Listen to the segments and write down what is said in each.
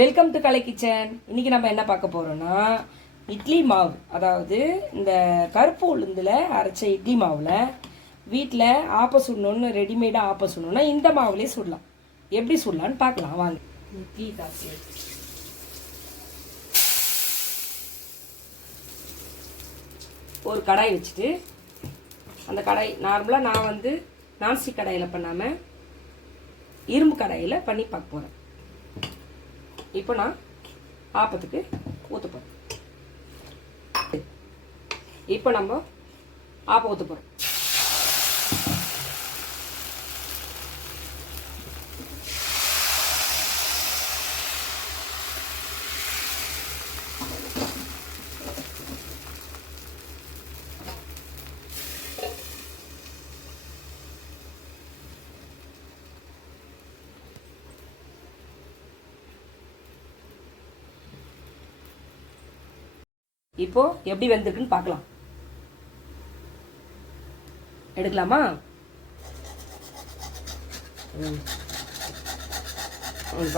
Welcome to Kalai kitchen. இன்னைக்கு நம்ம என்ன பார்க்க போறோம்னா இட்லி மாவு, அதாவது இந்த கருப்பு உளுந்துல அரைச்ச இட்லி மாவுல வீட்டில் ஆப்ப சுடணும்னு ரெடிமேடாக ஆப்ப சுடணும்னா இந்த மாவுலேயே சுடலாம். எப்படி சுடலான்னு பார்க்கலாம் வாங்க. இட்லி காசு ஒரு கடாய் வச்சுட்டு, அந்த கடாய் நார்மலாக நான் வந்து நான்ஸ்டிக் கடாயில் பண்ணாமல் இரும்பு கடாயில் பண்ணி பார்க்க போகிறேன். இப்போ நான் ஆப்பத்துக்கு ஊற்ற போகிறேன். இப்போ நம்ம ஆப்பம் ஊற்ற போகிறோம். இப்போ எப்படி வெந்திருக்குன்னு பார்க்கலாம். எடுக்கலாமா?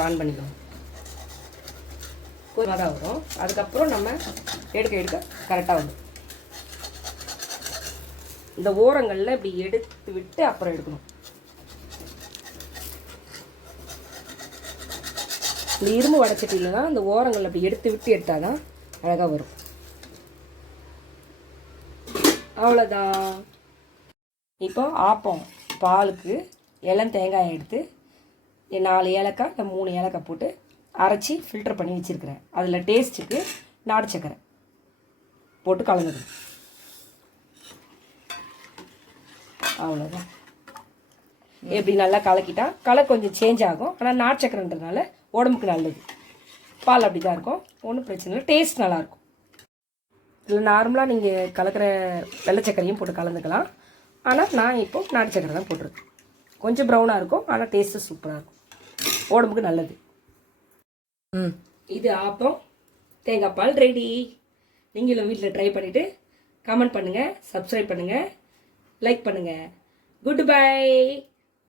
ஆன் பண்ணிக்கலாம். கொஞ்சமாக தான் வரும். அதுக்கப்புறம் நம்ம எடுக்க கரெக்டாக வரும். இந்த ஓரங்களில் இப்படி எடுத்து விட்டு அப்புறம் எடுக்கணும். இந்த இரும்பு வடைச்சட்டிலனா இந்த ஓரங்களில் அப்படி எடுத்து விட்டு எடுத்தால் தான் அழகாக வரும். அவ்வளோதான். இப்போ ஆப்பம் பாலுக்கு இளம் தேங்காய் எடுத்து 4 ஏலக்காய் இல்லை 3 ஏலக்காய் போட்டு அரைச்சி ஃபில்டர் பண்ணி வச்சுருக்கிறேன். அதில் டேஸ்ட்டுக்கு நாட்டு சக்கரை போட்டு கலந்துக்கணும். அவ்வளோதான். எப்படி நல்லா கலக்கிட்டா கலர் கொஞ்சம் சேஞ்ச் ஆகும். ஆனால் நாட்டு சக்கரைன்றதுனால உடம்புக்கு நல்லது. பால் அப்படி தான் இருக்கும், ஒன்றும் பிரச்சனை இல்லை. டேஸ்ட் நல்லாயிருக்கும். இதில் நார்மலாக நீங்கள் கலக்கிற வெள்ளை சக்கரையும் போட்டு கலந்துக்கலாம். ஆனால் நான் இப்போது நாட்டு சக்கரை தான் போட்டிருக்கேன். கொஞ்சம் ப்ரௌனாக இருக்கும், ஆனால் டேஸ்ட்டு சூப்பராக இருக்கும், உடம்புக்கு நல்லது. இது ஆப்பம் தேங்காய் பால் ரெடி. நீங்களும் வீட்டில் ட்ரை பண்ணிவிட்டு கமெண்ட் பண்ணுங்கள், சப்ஸ்கிரைப் பண்ணுங்கள், லைக் பண்ணுங்கள். Good bye.